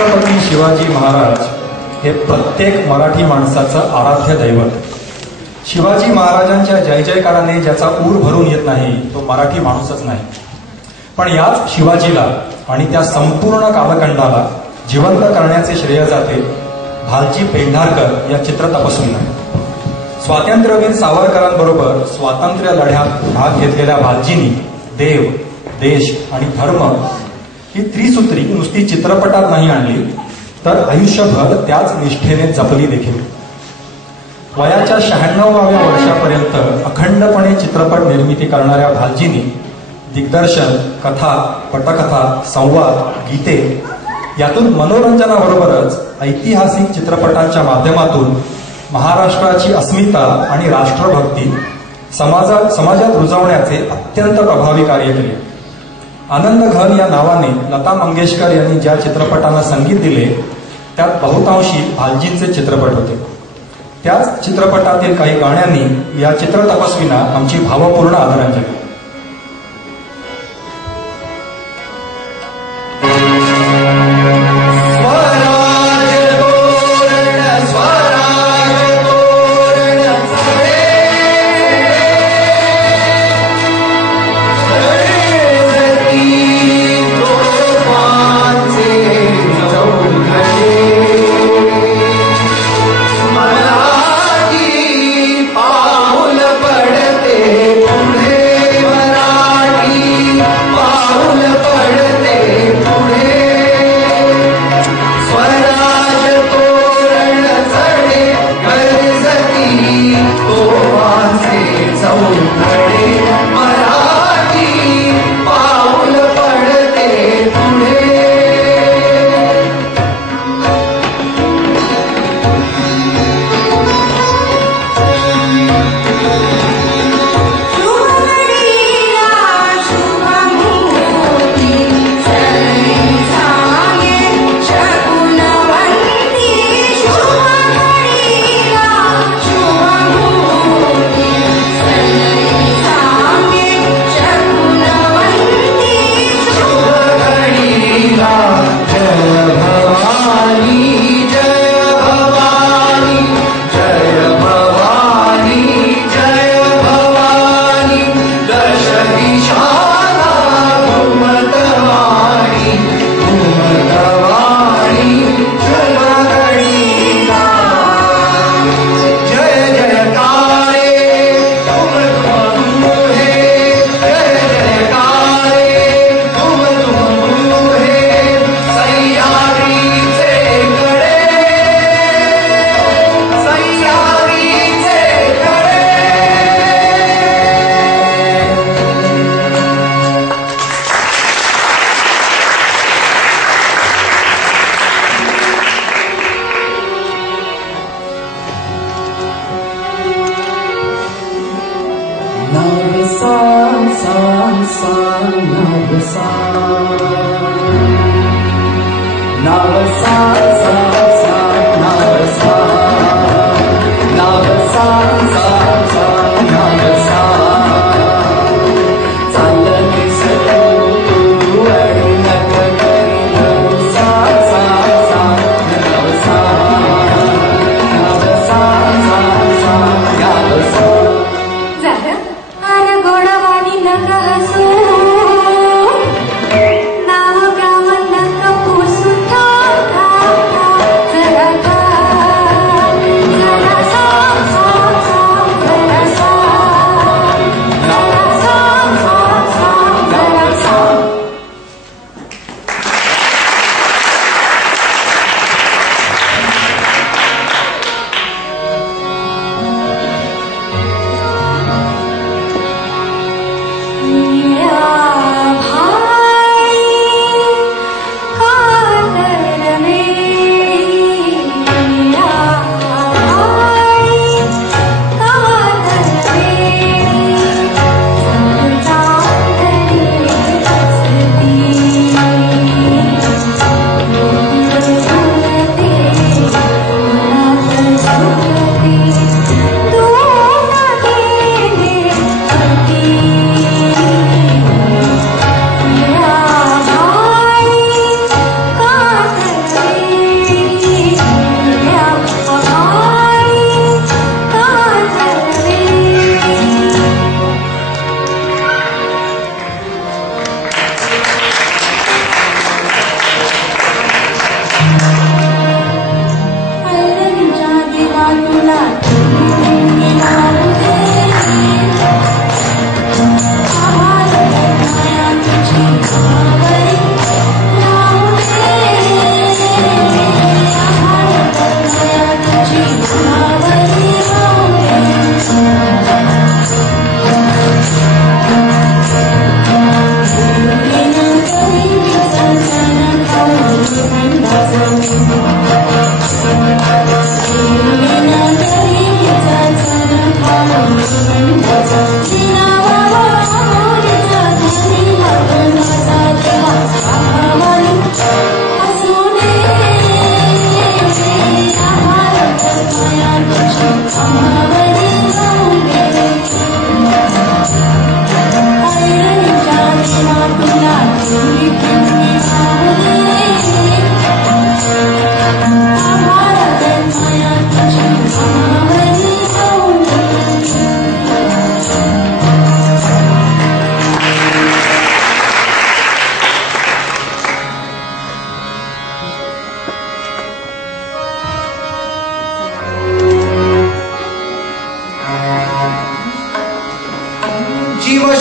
छत्रपती शिवाजी महाराज हे प्रत्येक मराठी माणसाचं आराध्य दैवत. शिवाजी महाराजांच्या जय जयकाराने ज्याचा ऊर भरून येत नाही तो मराठी माणूसच नाही. पण याच शिवाजीला आणि त्या संपूर्ण कालखंडाला जिवंत करण्याचे श्रेय जाते भालजी पेंढारकर या चित्रतपस्वीला. स्वातंत्र्यवीर सावरकरांबरोबर स्वातंत्र्य लढ्यात भाग घेतलेल्या भालजींनी देव, देश आणि धर्म ही त्रिसूत्री नुसती चित्रपटात नाही आणली तर आयुष्यभर त्याच निष्ठेने जपली देखील. वयाच्या 96व्या वर्षापर्यंत अखंडपणे चित्रपट निर्मिती करणाऱ्या भालजींनी दिग्दर्शन, कथा, पटकथा, संवाद, गीते यातून मनोरंजनाबरोबरच ऐतिहासिक चित्रपटांच्या माध्यमातून महाराष्ट्राची अस्मिता आणि राष्ट्रभक्ती समाजात रुजवण्याचे अत्यंत प्रभावी कार्य केले. आनंद घन या नावाने लता मंगेशकर यांनी ज्या चित्रपटांना संगीत दिले त्यात बहुतांशी भालजींचे चित्रपट होते. त्याच चित्रपटातील काही गाण्यांनी या चित्रतपस्वींना आमची भावपूर्ण आदरांजली. नाव ब्राह्मण नका पुसू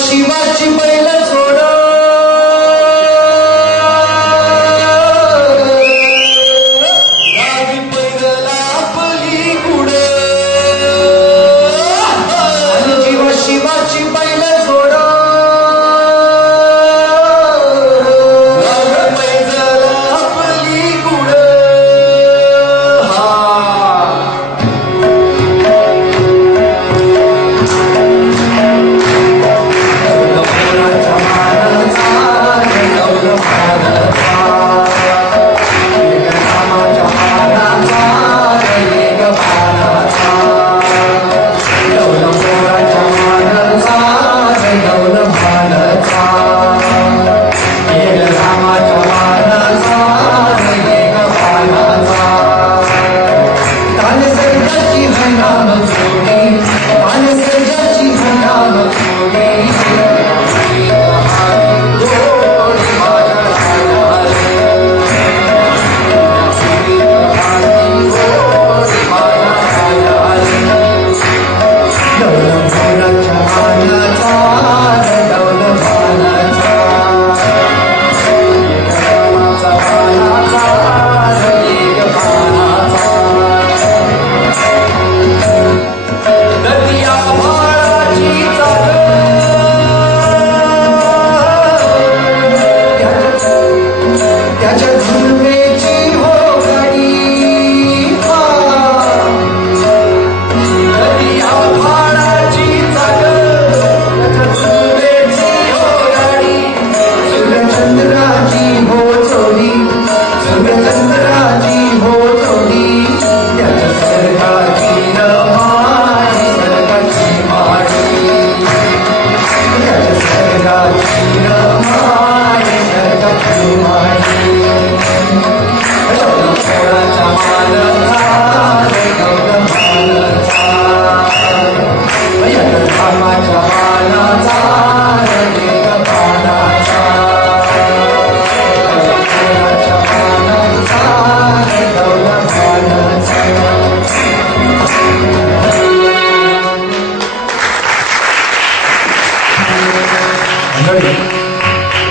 शिवाची बैल जोड गावी पैदला आपली गुड जीवा शिवाची बैल जोड गावी पैदला आपली गुड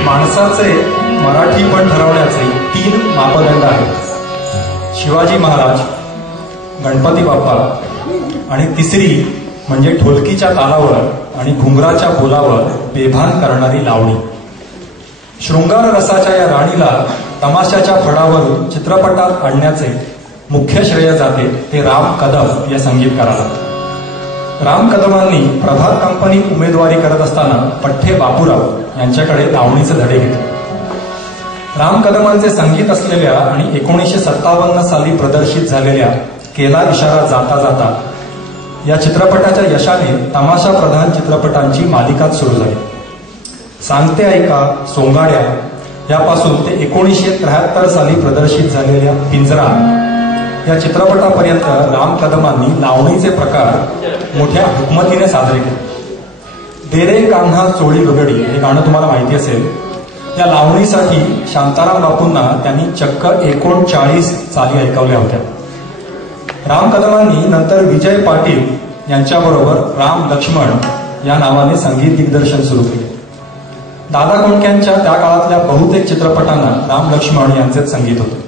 माणसाचे मराठीपण ठरवण्याचे 3 मापदंड आहेत. शिवाजी महाराज, गणपती बाप्पा आणि तिसरी म्हणजे ढोलकीच्या तालावर आणि घुंगराच्या बोलावर बेभान करणारी लावणी. शृंगार रसाच्या या राणीला तमाशाच्या फडावरून चित्रपटात आणण्याचे मुख्य श्रेय जाते ते राम कदम या संगीतकाराला. राम कदमांनी प्रभात कंपनीत उमेदवारी करत असताना पठ्ठे बापूराव यांच्याकडे लावणीचे धडे घेतले. राम कदमांचे संगीत असलेल्या आणि 1957 साली प्रदर्शित झालेल्या केला इशारा जाता जाता या चित्रपटाच्या यशाने तमाशा प्रधान चित्रपटांची मालिकाच सुरू झाली. सांगते ऐका, सोंगाड्या यापासून ते 1973 साली प्रदर्शित झालेल्या पिंजरा या चित्रपटापर्यंत राम कदमांनी लावणीचे प्रकार मोठ्या हुकमतीने साजरे केले. देरे कान्हा चोळी गगडी हे गाणं तुम्हाला माहिती असेल. या लावणीसाठी शांताराम बापूंना त्यांनी चक्क 39 चाली ऐकवल्या होत्या. राम कदमांनी नंतर विजय पाटील यांच्याबरोबर राम लक्ष्मण या नावाने संगीत दिग्दर्शन सुरू केले. दादा कोंडक्यांच्या त्या काळातल्या बहुतेक चित्रपटांना राम लक्ष्मण यांचेच संगीत होते.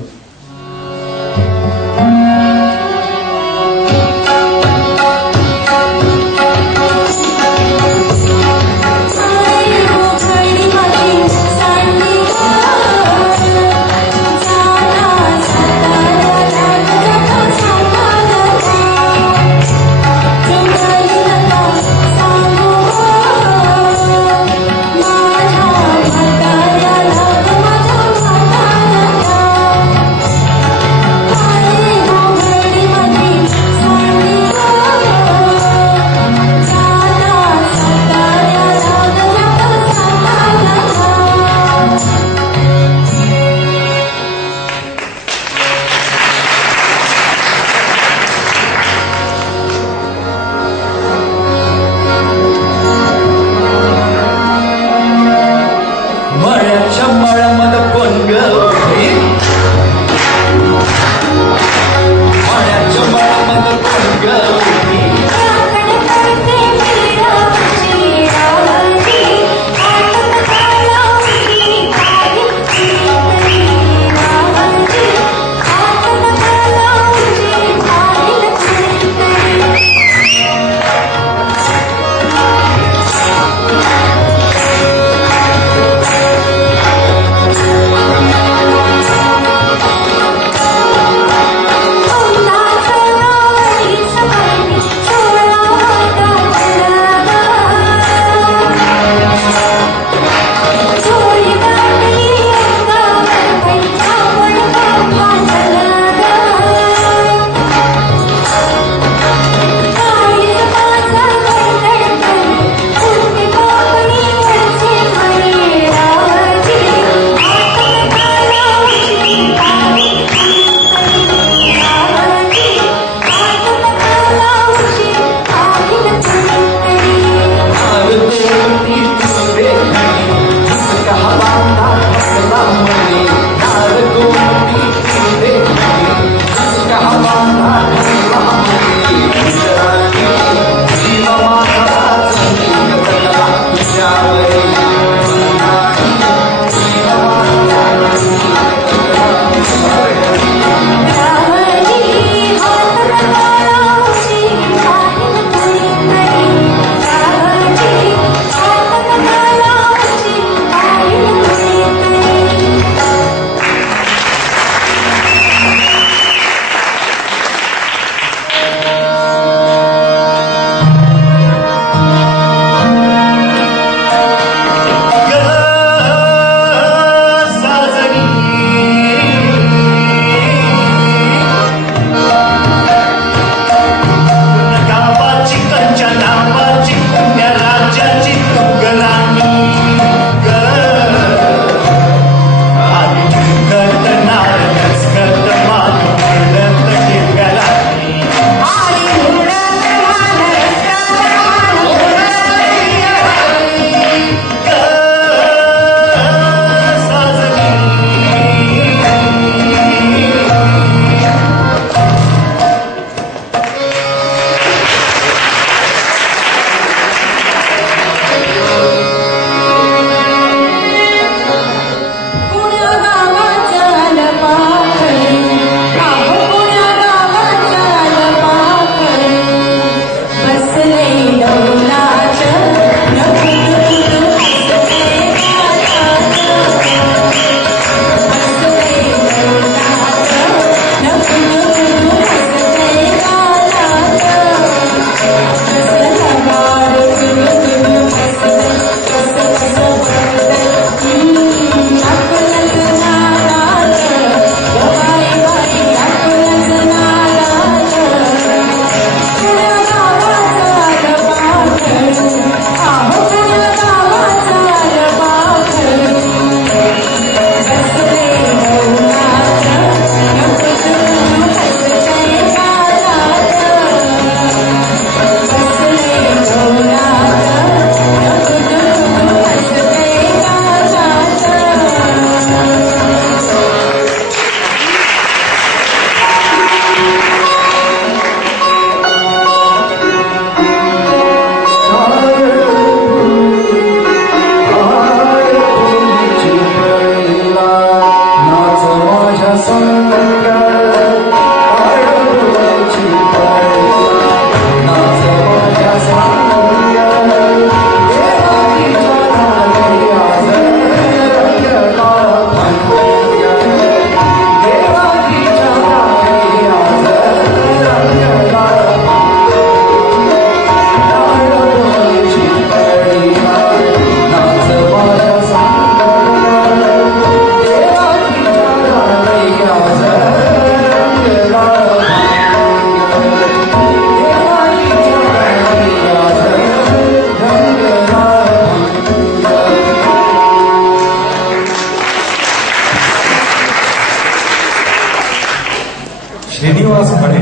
श्रीनिवास खळे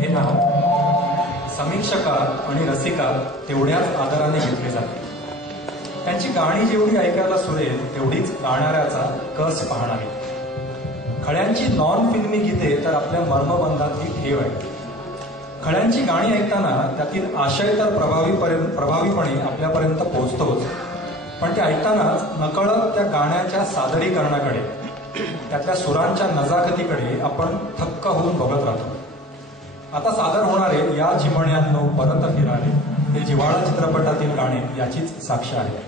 हे नाव समीक्षका आणि रसिका तेवढ्याच आदराने घेतले जाते. त्यांची गाणी जेवढी ऐकायला सुरेल तेवढीच गाणाऱ्याचा कस पाहणारी. खळ्यांची नॉन फिल्मी गीते तर आपल्या मर्मबंधातली ठेव आहे. खळ्यांची गाणी ऐकताना त्यातील आशय तर प्रभावीपणे आपल्यापर्यंत पोहोचतोच, पण ते ऐकतानाच नकळत त्या गाण्याच्या सादरीकरणाकडे, त्यातल्या सुरांच्या नजाकतीकडे आपण थक्क होऊन बघत राहतो. आता सादर होणारे या जिमण्यांनो परत फिराले हे जिव्हाळा चित्रपटातील गाणे याचीच साक्ष आहे.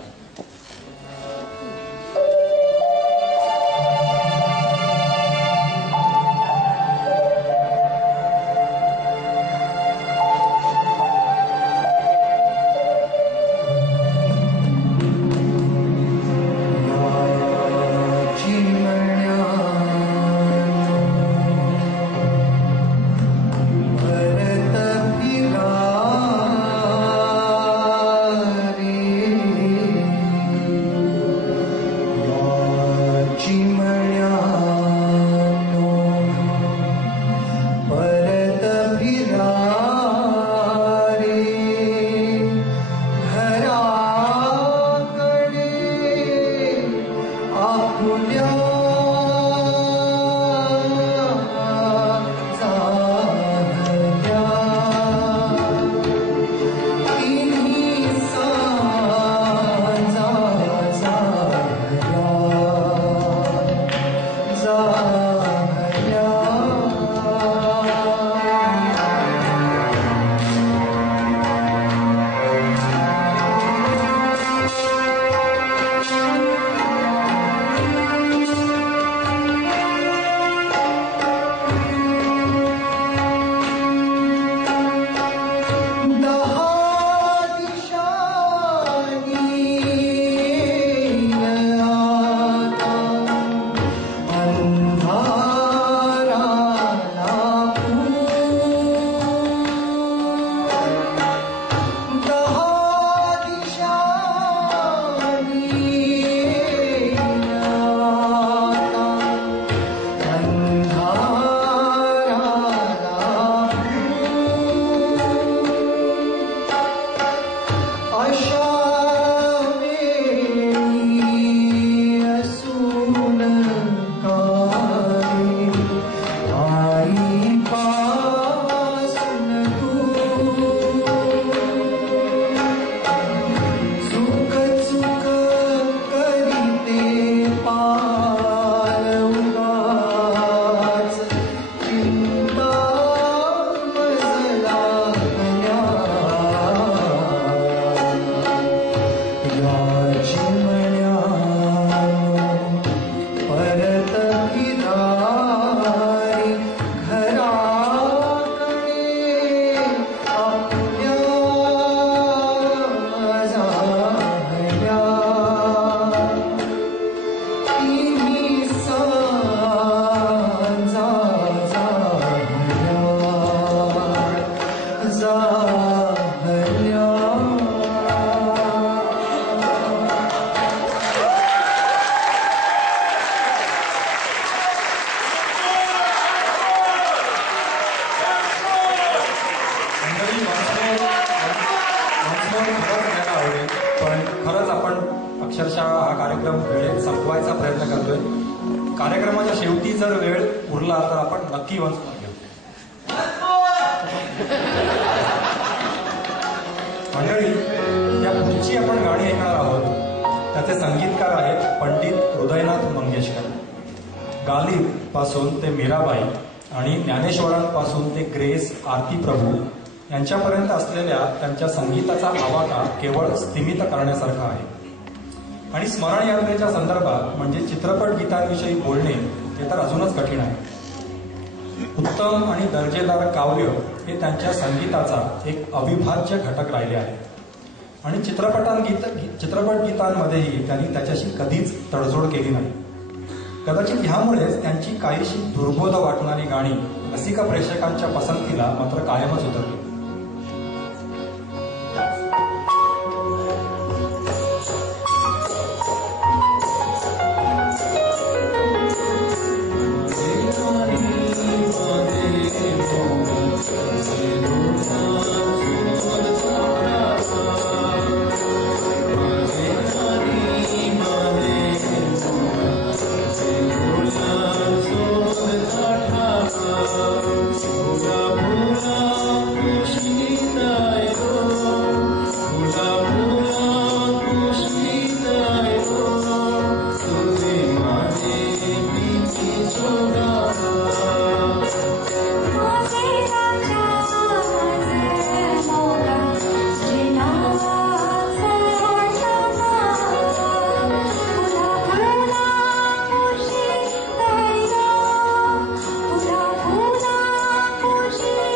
अक्षरशः हा कार्यक्रम वेळेत संपवायचा प्रयत्न करतोय. कार्यक्रमाच्या शेवटी जर वेळ उरला तर आपण नक्की वंश घेऊ. मंडळी, या पुढची आपण गाणी ऐकणार आहोत त्याचे संगीतकार आहेत पंडित हृदयनाथ मंगेशकर. गालिब पासून ते मीराबाई आणि ज्ञानेश्वरांपासून ते ग्रेस, आरती प्रभू यांच्यापर्यंत असलेल्या त्यांच्या संगीताचा आवाका केवळ स्थिमित करण्यासारखा आहे. आणि स्मरण यात्रेच्या संदर्भात म्हणजे चित्रपट गीतांविषयी बोलणे हे तर अजूनच कठीण आहे. उत्तम आणि दर्जेदार काव्य हे त्यांच्या संगीताचा एक अविभाज्य घटक राहिले आहे. आणि चित्रपट गीतांमध्येही त्यांनी त्याच्याशी कधीच तडजोड केली नाही. कदाचित ह्यामुळेच त्यांची काहीशी दुर्बोध वाटणारी गाणी रसिका प्रेक्षकांच्या पसंतीला मात्र कायमच उतरली. फुला फुला खुशीत आहे गो, फुला फुला खुशीत आहे गो, तुझे माझे प्रीती जोडाला. माझे राजा माझे मोरा जिनाचा क्षमा, फुला फुला खुशीत आहे गो, फुला फुला खुशीत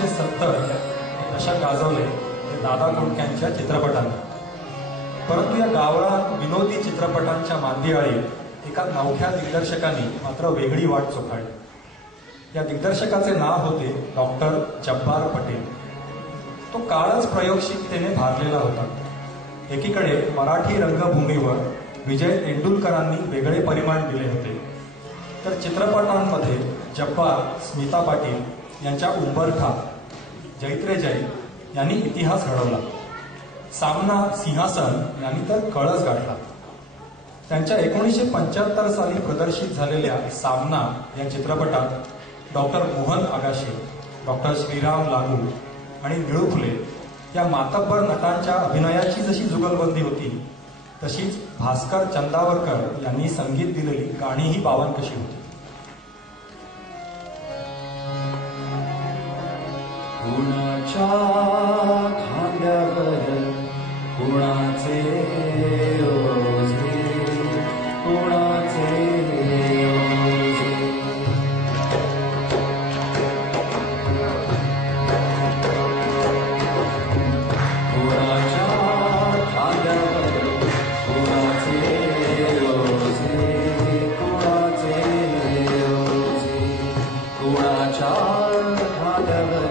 1970 हे दशक गाजवले ते दादा कोंडक्यांच्या चित्रपटांना. परंतु या गावरान विनोदी चित्रपटांच्या मांदियाळीत एका नवख्या दिग्दर्शकांनी मात्र वेगळी वाट चोखाळली. या दिग्दर्शकाचे नाव होते डॉक्टर जब्बार पटेल. तो काळच प्रयोगशीलतेने भारलेला होता. एकीकडे मराठी रंगभूमीवर विजय तेंडुलकरांनी वेगळे परिमाण दिले होते, तर चित्रपटांमध्ये जब्बार, स्मिता पाटील यांच्या उंबरठा, जैत्रे जय यांनी इतिहास घडवला. सामना, सिंहासन यांनी तर कळस गाठला. त्यांच्या 1975 साली प्रदर्शित झालेल्या सामना या चित्रपटात डॉक्टर मोहन आगाशे, डॉक्टर श्रीराम लागू आणि निळू फुले या मातब्बर नटांच्या अभिनयाची जशी जुगलबंदी होती, तशीच भास्कर चंदावरकर यांनी संगीत दिलेली गाणीही बावनकशी होती. कुणाच्या खांद्यावर कुणाचे ओझे, कुणाचे ओझे. कुणाच्या खांद्यावर कुणाचे ओझे, कुणाचे ओझे. कुणाच्या खांद्यावर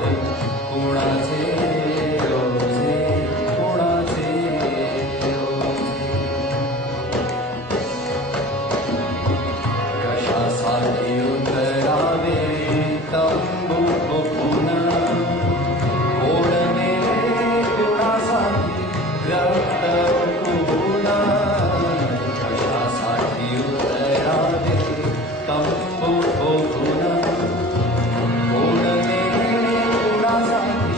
कुणाचे ओझे, कुणाचे ओझे. कशासाठी उतरावे तंबू पुन्हा, ओढणे कुणासाठी रक्त पुन्हा. कशासाठी उतरावे तंबू पुन्हा, ओढणे कुणासाठी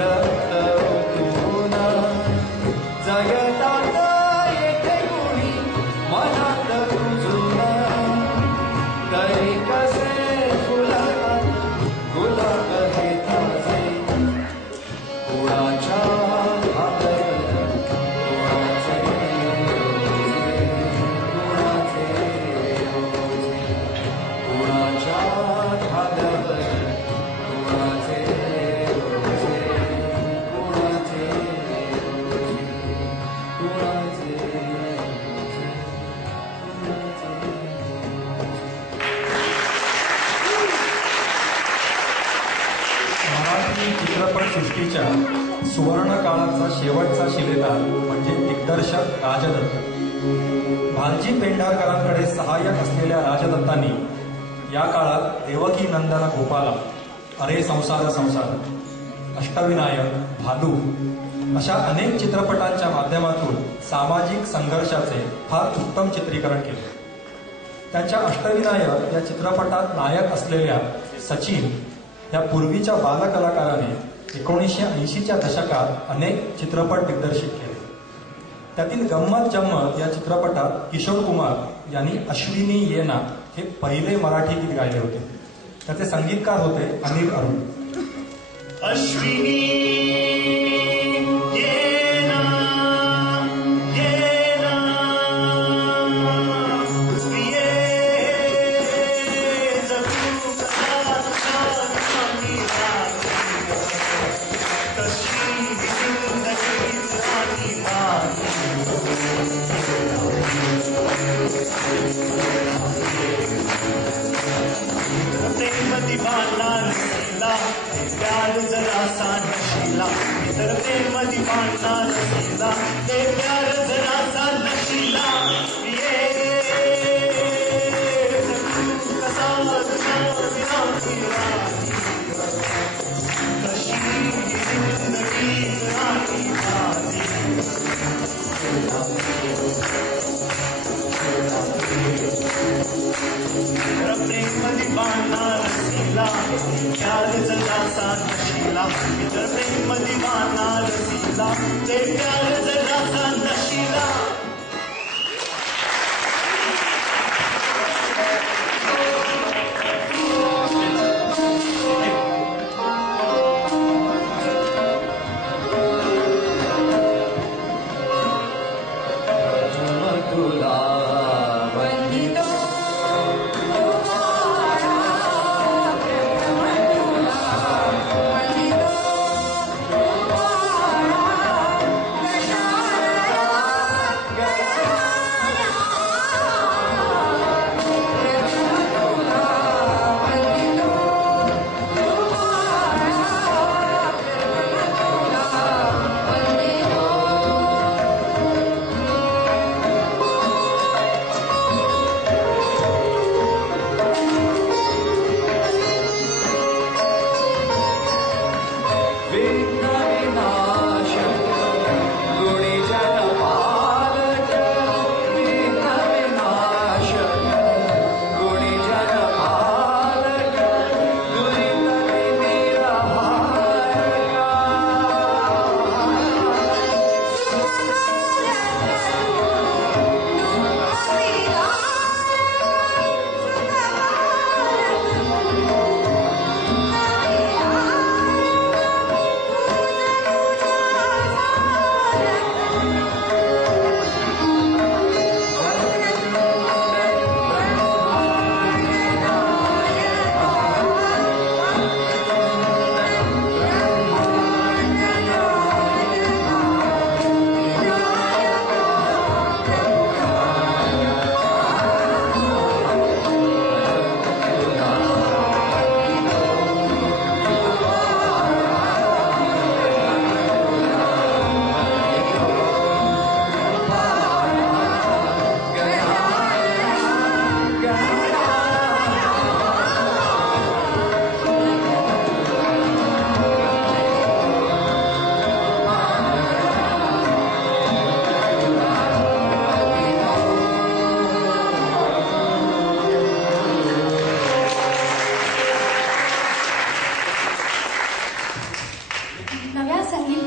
रक्त पुन्हा. जगतात येथे कुणी मनात तुझून, तरी कसे फुलतात गुलाब हे ताजे. कुणाच्या हातावर कुणाचे ओझे, कुणाचे ओझे. कुणाच्या हातावर कुणाचे ओझे, कुणाचे ओझे, कुणाचे ओझे, मराठी चित्रपटसृष्टीच्या सुवर्ण काळाचा शेवटचा शिलेदार म्हणजे दिग्दर्शक राजदत्त. भालजी पेंढारकरांकडे सहाय्यक असलेल्या राजदत्तांनी या काळात देवकी नंदन गोपाला, अरे संसार संसार, अष्टविनायक, भालू अशा अनेक चित्रपटांच्या माध्यमातून सामाजिक संघर्षाचे फार उत्तम चित्रीकरण केले. त्यांच्या अष्टविनायक या चित्रपटात नायक असलेल्या सचिन या पूर्वीच्या बालकलाकाराने 1980च्या दशकात अनेक चित्रपट दिग्दर्शित केले. त्यातील गंमत जम्मत या चित्रपटात किशोर कुमार यांनी अश्विनी येना हे पहिले मराठी गीत गायले होते. त्याचे संगीतकार होते अनिल अरुण. अश्विनी येना, येना, ये जगू कसा चांदी राती, कशी जिंदगी राती राती. प्रेम दीवाना नशीला, प्यार जरा सा नशीला. इतर प्रेम दीवाना नशीला, ते प्यार जरा सा नशीला. ये जगू कसा चांदी राती राती, कशी जिंदगी राती राती. प्रेम दीवाना रसीला, प्यार जरा सा नशीला. इतर प्रेम दीवाना रसीला, ते प्यार जरा सा नशीला. तुला वंदितो तुम्हारा, वंदितो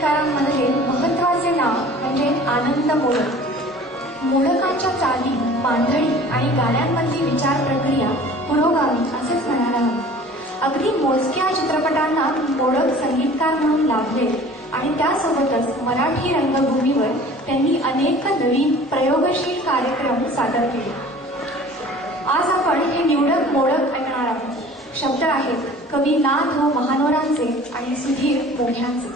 संगीतकारांमधले महत्त्वाचे नाव म्हणजे आनंद मोडक. मोडकांच्या चाली, बांधणी आणि गाण्यांमधली विचार प्रक्रिया पुरोगामी असेच म्हणायला हवे. अगदी मोजक्या चित्रपटांना मोडक संगीतकार म्हणून लाभले आणि त्यासोबतच मराठी रंगभूमीवर त्यांनी अनेक नवीन प्रयोगशील कार्यक्रम सादर केले. आज आपण हे निवडक मोडक ऐकणार आहोत. शब्द आहेत कवी ना.ध. महानोरांचे आणि सुधीर मोघ्यांचे.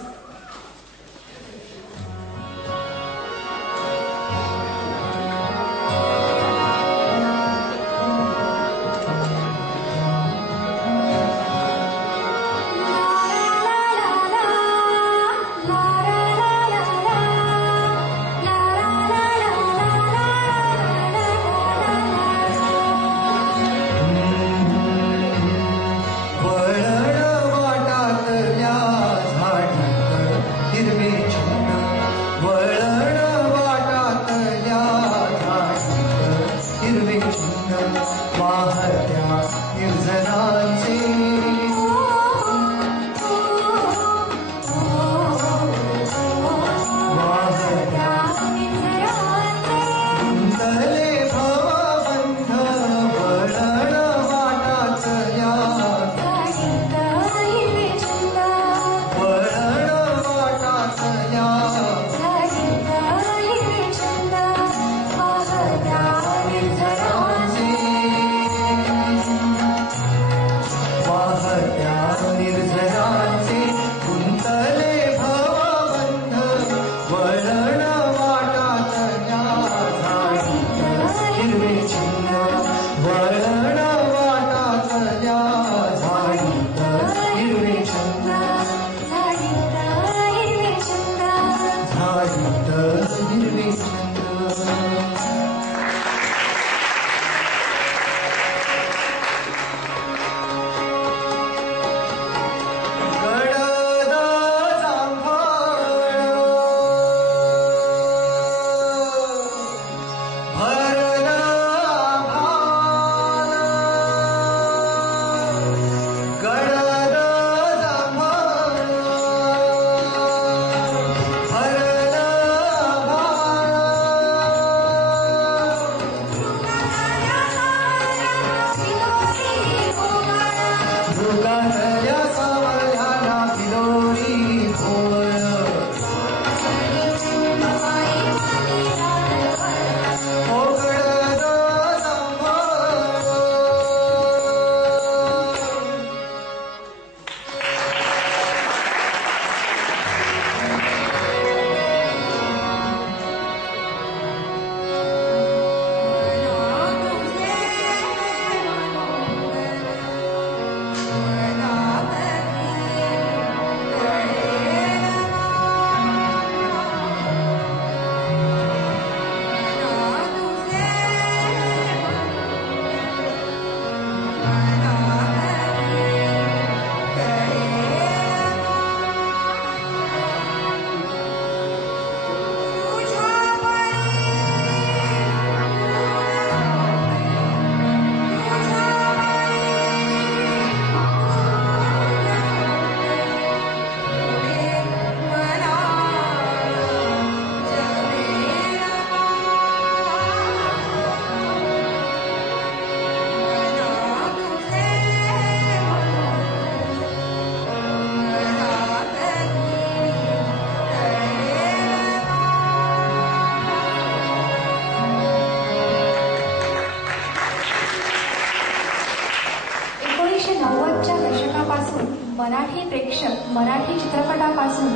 मराठी प्रेक्षक मराठी चित्रपटापासून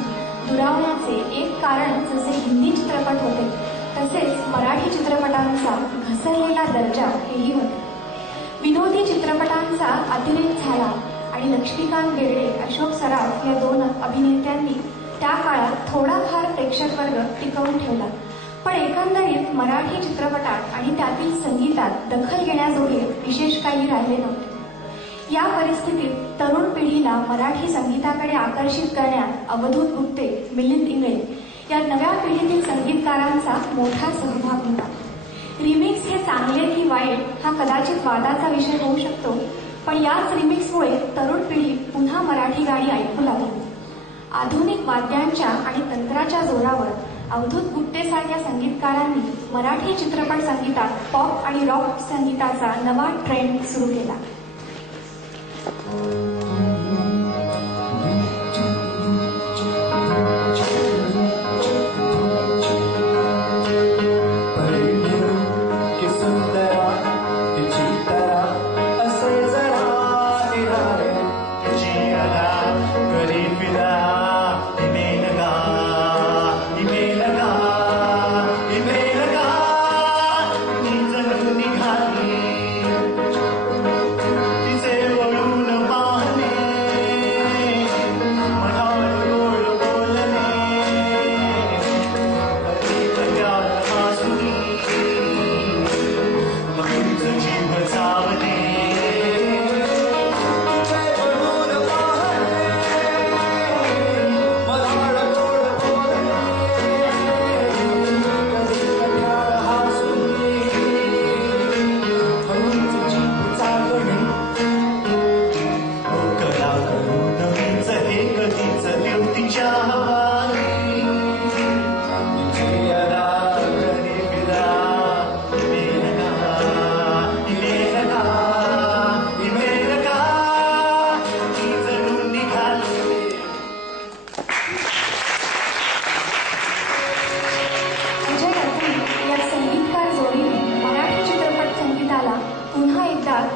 दुरावण्याचे एक कारण जसे हिंदी चित्रपट होते तसेच मराठी चित्रपटांचा घसरलेला दर्जा हेही होते. विनोदी चित्रपटांचा अतिरेक झाला आणि लक्ष्मीकांत बेर्डे, अशोक सराफ या दोन अभिनेत्यांनी त्या काळात थोडाफार प्रेक्षक वर्ग टिकवून ठेवला. पण एकंदरीत मराठी चित्रपटात आणि त्यातील संगीतात दखल घेण्याजोगे विशेष काही राहिले नव्हते. या परिस्थितीत तरुण पिढीला मराठी संगीताकडे आकर्षित करण्यात अवधूत गुप्ते, मिलिंद इंगळे या नव्या पिढीतील संगीतकारांचा मोठा सहभाग होता. रिमिक्स हे चांगले की वाईट हा कदाचित वादाचा विषय होऊ शकतो, पण याच रिमिक्समुळे तरुण पिढी पुन्हा मराठी गाणी ऐकू लागली. आधुनिक वाद्यांच्या आणि तंत्राच्या जोरावर अवधूत गुट्टेसारख्या संगीतकारांनी मराठी चित्रपट संगीतात पॉप आणि रॉक संगीताचा नवा ट्रेंड सुरू केला.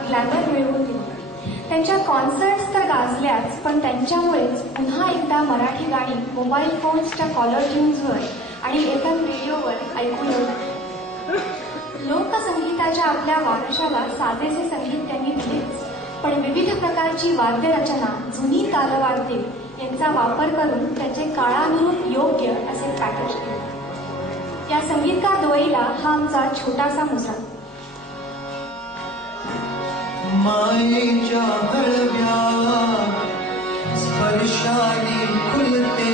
ग्लॅमर मिळवून दिली. त्यांच्या कॉन्सर्ट्स तर गाजल्याच, पण त्यांच्यामुळेच पुन्हा एकदा मराठी गाणी मोबाईल फोन्सच्या कॉलर ट्यून्सवर आणि FM रेडिओवर ऐकू येतात. लोकसंगीताच्या आपल्या वारशाला साधेसे संगीत त्यांनी दिलेच, पण विविध प्रकारची वाद्यरचना, जुनी तालवाद्ये यांचा वापर करून त्याचे काळानुरूप योग्य असे पॅकेज केले. या संगीतकार द्वयीला हा आमचा छोटासा मुसा. मायेच्या हळव्या स्पर्शाने खुलते,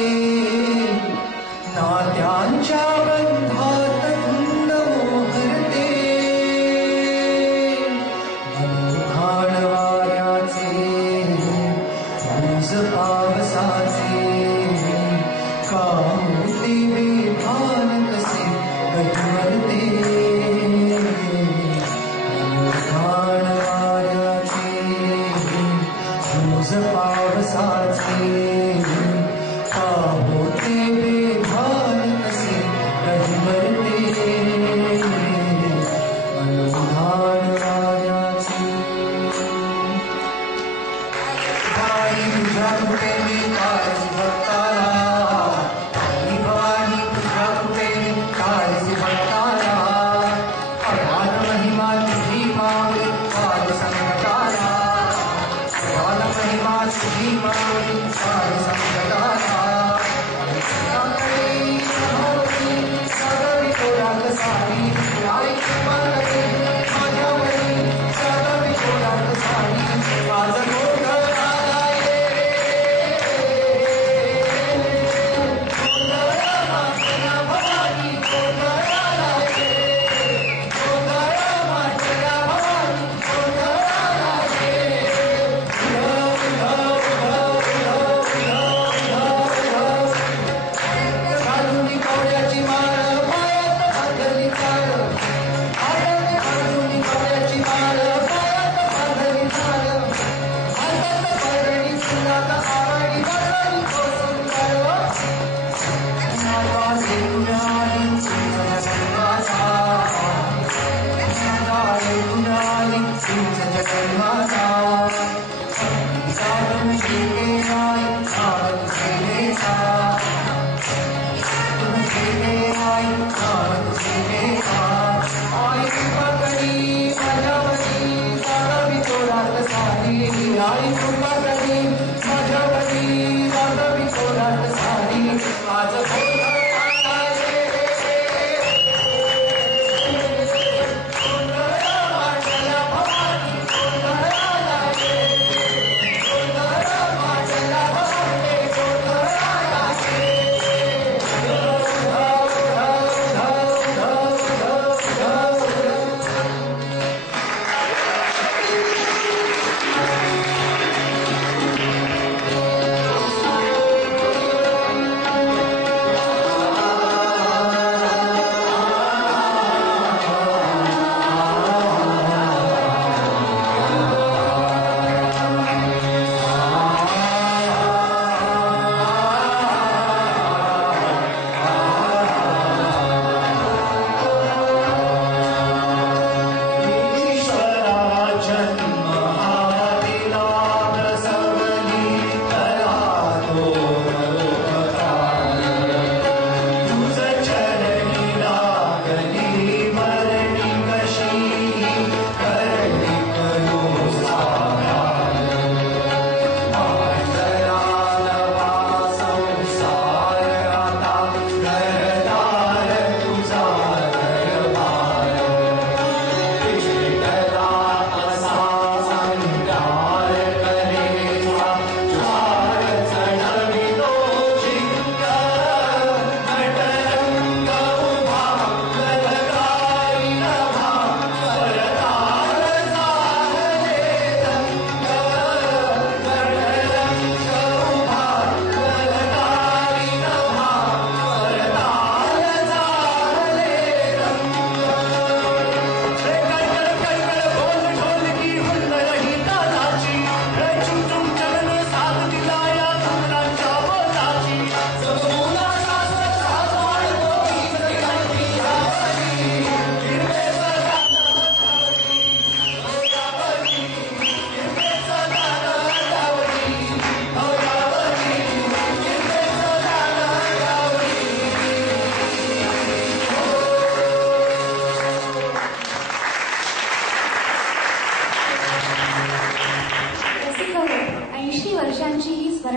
नात्यांच्या बंधात धुंद मोहरते, घाण वाऱ्याचे रोज पावसाचे कामते बेभान कसे गजमरते, पावसाचे होते बेभान कसे गजमरते, अनुधान वाऱ्याचे. भवानी तुझ्या कृपेने काळजी भक्ताला, भवानी तुझ्या कृपेने काळजी भक्ताला, अगाध महिमा तुझी मावळी काल संकटाला, महिमा तुझी मावळी काल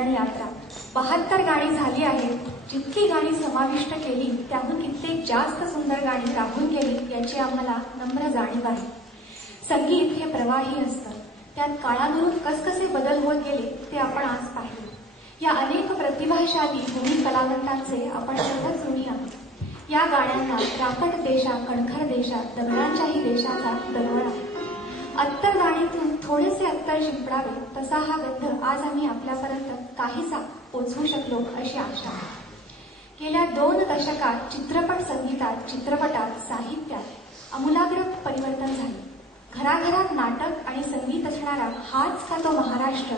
स्मरण यात्रा 72 गाणी झाली आहेत. जितकी गाणी समाविष्ट केली त्याहून कित्येक जास्त सुंदर गाणी राखून गेली याची आम्हाला नम्र जाणीव आहे. संगीत हे प्रवाही असतं. त्यात काळानुरूप कसकसे बदल होत गेले ते आपण आज पाहिले. या अनेक प्रतिभाशाली गुणी कलावंतांचे आपण सर्वच ऋणी आहोत. या गाण्यांना राकट देशा कणखर देशा दगडांच्याही देशाचा दरवळ आहे. अत्तर गाणीतून थोडेसे अत्तर शिंपडावे तसा हा गंध आज आम्ही आपल्यापर्यंत काहीसा पोचवू शकलो अशी आशा आहे. गेल्या 2 दशकात चित्रपट संगीतात, चित्रपटात, साहित्यात आमूलाग्र परिवर्तन झाले. घराघरात नाटक आणि संगीत असणारा हाच का तो महाराष्ट्र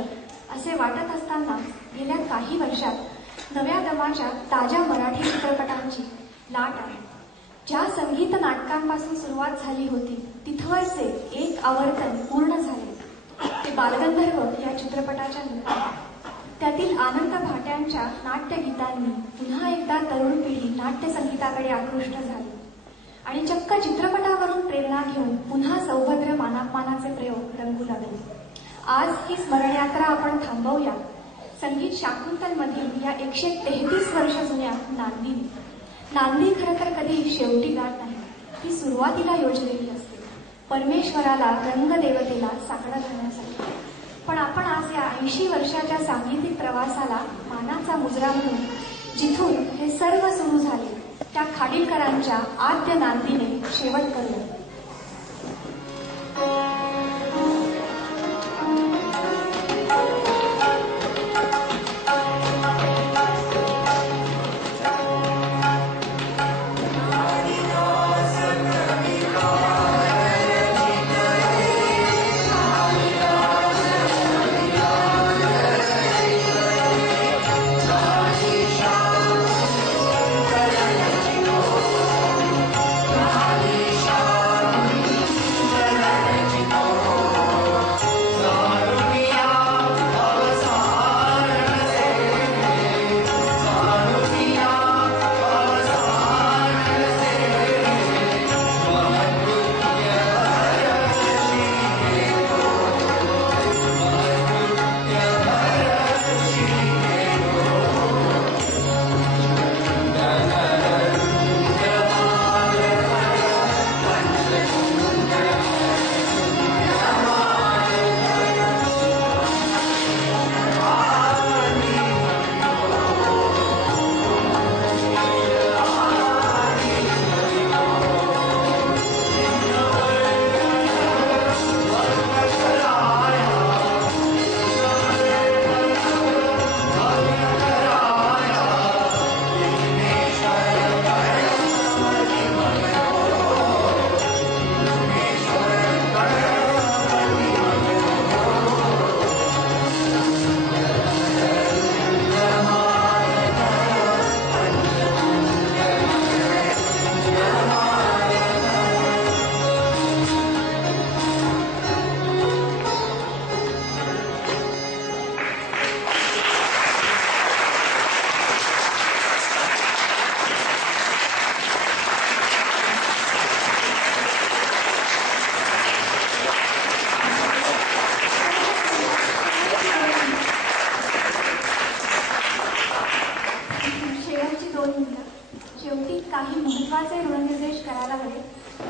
असे वाटत असताना गेल्या काही वर्षात नव्या दमाच्या ताज्या मराठी चित्रपटांची लाट आहे. ज्या संगीत नाटकांपासून सुरुवात झाली होती तिथवरचे एक आवर्तन पूर्ण झाले ते बालगंधर्व या चित्रपटाच्या निमित्ताने. त्यातील आनंद भाट्यांच्या नाट्यगीतांनी पुन्हा एकदा तरुण पिढी नाट्यसंगीताकडे आकृष्ट झाली आणि चक्क चित्रपटावरून प्रेरणा घेऊन पुन्हा सौभद्र मानापमानाचे प्रयोग रंगू लागले. आज ही स्मरणयात्रा आपण थांबवूया. संगीत शाकुंतलमधील या 133 वर्ष जुन्या नांदीने. नांदी खरं तर कधी शेवटी गाठ नाही, ती सुरुवातीला योजलेली असते परमेश्वराला, रंगदेवतेला साकडं घालण्यासाठी. पण आपण आज या 80 वर्षाच्या सांगीतिक प्रवासाला मानाचा मुजरा म्हणून जिथून हे सर्व सुरू झाले त्या खाडीलकरांच्या आद्य नांदीने शेवट करूया.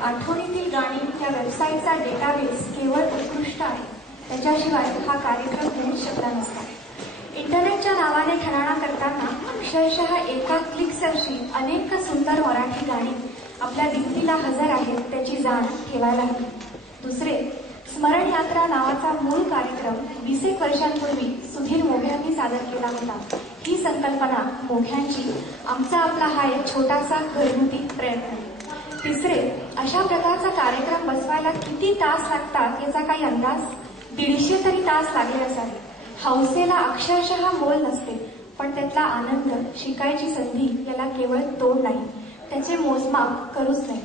आठवणीतील गाणी या वेबसाईटचा डेटाबेस केवळ उत्कृष्ट आहे. त्याच्याशिवाय हा कार्यक्रम होऊच शकला नसता. इंटरनेटच्या नावाने खराणा करताना अक्षरशः एका क्लिकसरशी अनेक सुंदर मराठी गाणी आपल्या भिंतीला हजर आहेत त्याची जाण ठेवायला हवी. दुसरे, स्मरण यात्रा नावाचा मूळ कार्यक्रम 20 एक वर्षांपूर्वी सुधीर मोघ्यांनी सादर केला होता. ही संकल्पना मोघ्यांची, आमचा आपला हा एक छोटासा घरगुती प्रयत्न. तिसरे, अशा प्रकारचा कार्यक्रम बसवायला किती तास लागतात याचा काही अंदाज? 150 तरी तास लागले असावे. हौसेला अक्षरशः मोल नसते, पण त्यातला आनंद, शिकायची संधी याला केवळ तोड नाही. त्याचे मोजमाप करूच नाही.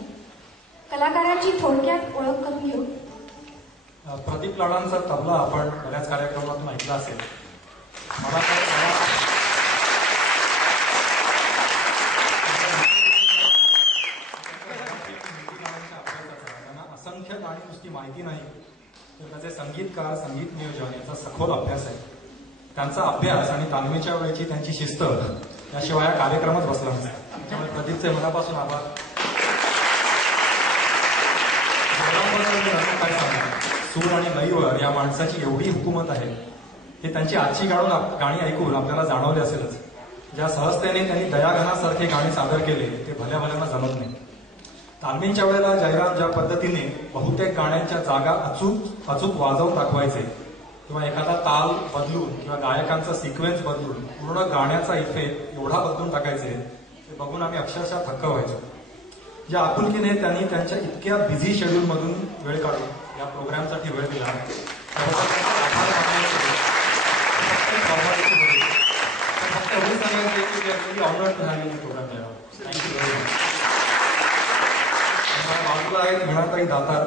कलाकारांची थोडक्यात ओळख करून घेऊ. प्रदीप लाडांचा तबला आपण बऱ्याच कार्यक्रमातून ऐकला असेल. मला त्यांना असंख्य गाणी नुसती माहिती नाही तर त्याचे संगीतकार, संगीत नियोजन याचा सखोल अभ्यास आहे. त्यांना त्यांचा अभ्यास आणि तालमीच्या वेळेची त्यांची शिस्त याशिवाय हा कार्यक्रमच बसला नसता. त्यामुळे प्रदीपचे मनापासून आभार. काय सांगणार, सूर आणि लईवर या माणसाची एवढी हुकूमत आहे हे त्यांची आजची गाणी ऐकून आपल्याला जाणवले असेलच. ज्या सहजतेने त्यांनी दयाघनासारखे गाणी सादर केले ते भल्या भल्यांना जमत नाही. तालमींच्या वेळेला जयराम ज्या पद्धतीने बहुतेक गाण्यांच्या जागा अचूक वाजवून दाखवायचे किंवा एखादा ताल बदलून किंवा गायकांचा सिक्वेन्स बदलून पूर्ण गाण्याचा इफेक्ट एवढा बदलून टाकायचे ते बघून आम्ही अक्षरशः थक्क व्हायचो. ज्या आपुलकीने त्यांनी त्यांच्या इतक्या बिझी शेड्यूलमधून वेळ काढून या प्रोग्रामसाठी वेळ दिला फक्त एवढी सांगायचं की ऑनर प्रोग्राम द्यावा. Thank you very much. बाजूला आहेत मीनाताई दातार.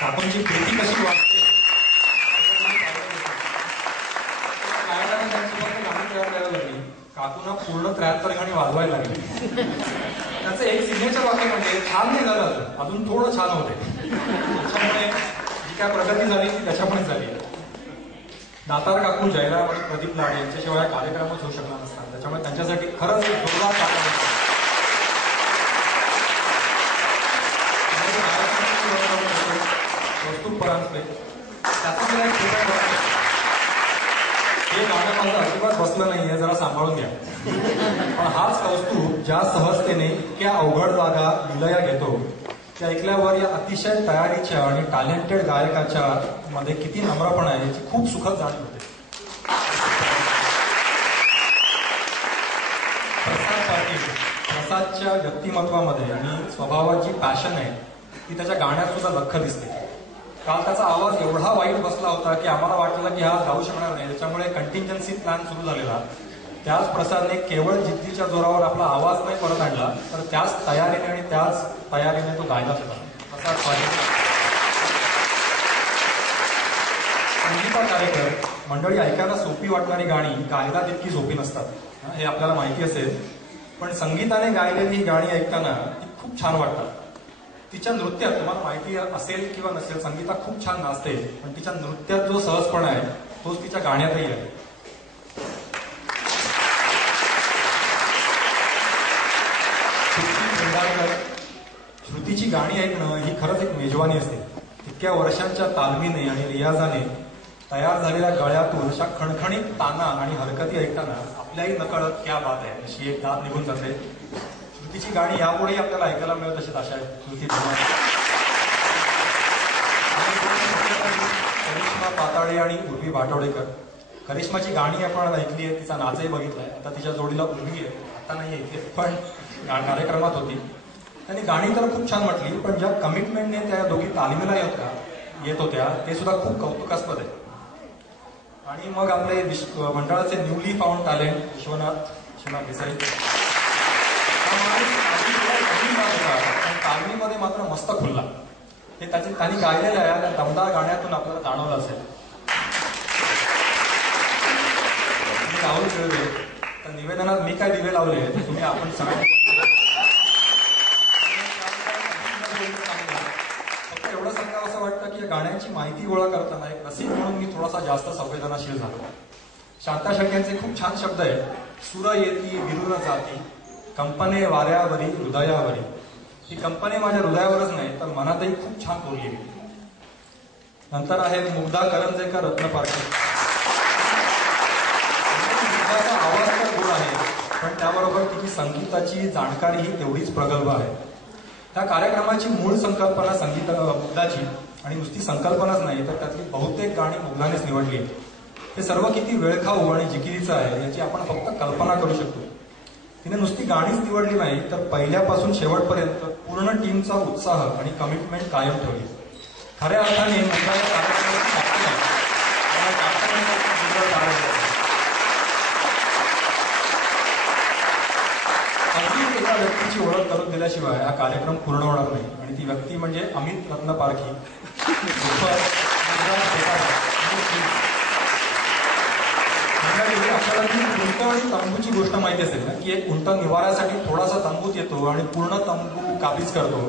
काकूंची पेटी कशी वाटते गायकाने त्यांची फक्त गाणी तयार करायला लागली. काकूंना पूर्ण 73 गाणी वाजवायला लागली. त्याचं एक सिग्नेचर वाक्य म्हणजे छान नाही झालं अजून थोडं छान होते. त्याच्यामुळे जी काय प्रगती झाली ती त्याच्यामुळेच झाली. दातार काकू, जयराम आणि प्रदीप लाडे यांच्याशिवाय कार्यक्रमच होऊ शकला नसता. त्याच्यामुळे त्यांच्यासाठी खरंच एक जोरदार कौस्तुभ परांजपे. त्याचं मला एक हे गाणं माझं अजिबात बसलं नाही हे जरा सांभाळून घ्या. पण हाच कौस्तुभ ज्या सहजतेने इतक्या अवघड जागा विलया घेतो ते ऐकल्यावर या अतिशय तयारीच्या आणि टॅलेंटेड गायकाच्या मध्ये किती नम्रपणा आहे याची खूप सुखद जाणीव होते. प्रसाद पाटील, प्रसादच्या व्यक्तिमत्वामध्ये आणि स्वभावात जी पॅशन आहे ती त्याच्या गाण्यात सुद्धा लख्ख दिसते. काल त्याचा आवाज एवढा वाईट बसला होता की आम्हाला वाटलं की हा गाऊ शकणार नाही. त्याच्यामुळे कंटिंजन्सी प्लॅन सुरू झालेला. त्याच प्रसादने केवळ जिद्दीच्या जोरावर आपला आवाज नाही परत आणला तर त्याच तयारीने आणि त्याच तयारीने तो गायला होता. प्रसाद पाटील. संगीता कार्यक्रम मंडळी ऐकायला सोपी वाटणारी गाणी गायला तितकी सोपी नसतात हे आपल्याला माहिती असेल. पण संगीताने गायलेली ही गाणी ऐकताना ती खूप छान वाटतात. तिच्या नृत्यात तुम्हाला माहिती असेल किंवा नसेल संगीता खूप छान नाचते पण तिच्या नृत्यात जो सहजपणा आहे तोच तिच्या गाण्यातही आहे. श्रुतीची गाणी ऐकणं ही खरंच एक मेजवानी असते. इतक्या वर्षांच्या तालमीने आणि रियाजाने तयार झालेल्या गळ्यातून अशा खणखणीत ताना आणि हरकती ऐकताना आपल्याही नकळत क्या बात आहे अशी एक दाद निघून जाते. श्रुतीची गाणी यापुढेही आपल्याला ऐकायला मिळत अशीच आशा आहे. श्रुती करिश्मा पाताळे आणि उर्वी भाटवडेकर. करिश्माची गाणी आपण ऐकली आहे, तिचा नाचही बघितलाय. आता तिच्या जोडीला उर्वी आहे, आता नाही ऐकली पण कार्यक्रमात होती. त्यांनी गाणी तर खूप छान म्हटली पण ज्या कमिटमेंटने त्या दोघी तालमीला येत होत्या ते सुद्धा खूप कौतुकास्पद आहे. आणि मग आपले मंडळाचे newly found talent Vishwanath Desai. तालमीमध्ये मात्र मस्त खुलला. हे त्यांनी गायलेल्या त्या दमदार गाण्यातून आपल्याला जाणवलं असेल. राहुल खेळवे तर निवेदनात मी काय दिवे लावले तुम्ही आपण सगळ्यांनी फक्त एवढं सांगावं असं वाटतं की या गाण्यांची माहिती गोळा करताना एक रसिक म्हणून मी थोडासा जास्त संवेदनाशील झालो. शांता शेळक्यांचे खूप छान शब्द आहेत. सुर येती विरुन जाती कंपने वाऱ्यावरी हृदयावरी. ही कंपनी माझ्या हृदयावरच नाही तर मनातही खूप छान बोलली. नंतर आहे मुग्धा करंजेकर रत्नपारखी. मुग्धाचा आवाज तर गोड आहे पण त्याबरोबर तिची संगीताची जाणकारी ही तेवढीच प्रगल्भ आहे. त्या कार्यक्रमाची मूळ संकल्पना संगीत मुग्धाची आणि नुसती संकल्पनाच नाही तर त्यातली बहुतेक गाणी मुग्धानेच निवडली. हे सर्व किती वेळखाऊ आणि जिकिरीचं आहे याची आपण फक्त कल्पना करू शकतो. तिने नुसती गाणीच निवडली नाही तर पहिल्यापासून शेवटपर्यंत पूर्ण टीमचा उत्साह आणि कमिटमेंट कायम ठेवली. खऱ्या अर्थाने मुग्धाच्या कार्यक्रमाची अगदी एका व्यक्तीची ओळख करून दिल्याशिवाय हा कार्यक्रम पूर्ण होणार नाही आणि ती व्यक्ती म्हणजे अमित रत्नपारखी. आपल्याला ती उंट आणि तंबूची गोष्ट माहिती असेल ना की एक उंट निवाऱ्यासाठी थोडासा तंबूत येतो आणि पूर्ण तंबू काबीज करतो.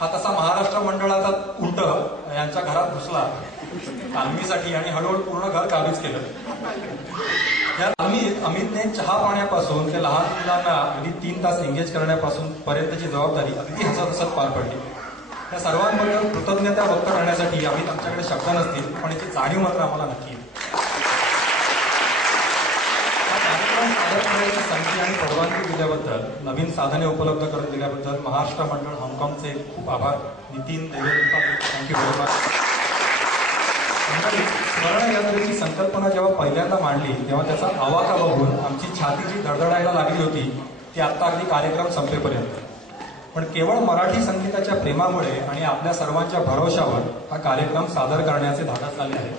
हा तसा महाराष्ट्र मंडळाचा उंट यांच्या घरात घुसला तालमीसाठी आणि हळूहळू पूर्ण घर काबीज केलं. या तालमीत अमितने चहा पाण्यापासून ते लहान मुलांना अगदी 3 तास एंगेज करण्यापासून पर्यंतची जबाबदारी अगदी हसत पार पडली. या सर्वांबद्दल कृतज्ञता व्यक्त करण्यासाठी अमित आमच्याकडे शब्द नसतील, पण याची जाणीव मात्र आम्हाला नक्की आहे. हा कार्यक्रम सादर करण्याची संधी आणि परवानगी दिल्याबद्दल, नवीन साधने उपलब्ध करून दिल्याबद्दल महाराष्ट्र मंडळ हाँगकाँगचे खूप आभार. Nitin, Devendra, thank you very much. स्मरण यात्रेची संकल्पना जेव्हा पहिल्यांदा मांडली तेव्हा त्याचा आवाका बघून आमची छाती जी धडधडायला लागली होती ती आत्ता अगदी कार्यक्रम संपेपर्यंत. पण केवळ मराठी संगीताच्या प्रेमामुळे आणि आपल्या सर्वांच्या भरोशावर हा कार्यक्रम सादर करण्याचे धाडस झाले आहे.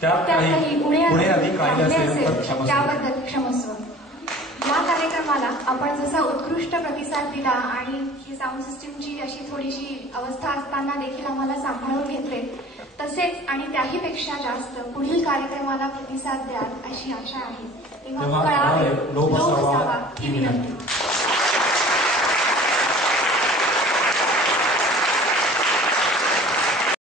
त्यात काही पुढे अधिक राहिले असेल तर क्षमस्व. त्याबद्दल क्षमस्व. या कार्यक्रमाला आपण जसा उत्कृष्ट प्रतिसाद दिला आणि ही साऊंड सिस्टीमची अशी थोडीशी अवस्था असताना देखील आम्हाला सांभाळून घेतले, तसेच आणि त्याही पेक्षा जास्त पुढील कार्यक्रमाला प्रतिसाद द्याल अशी आशा आहे. तेव्हा कळावे, लोभ असावा ही विनंती.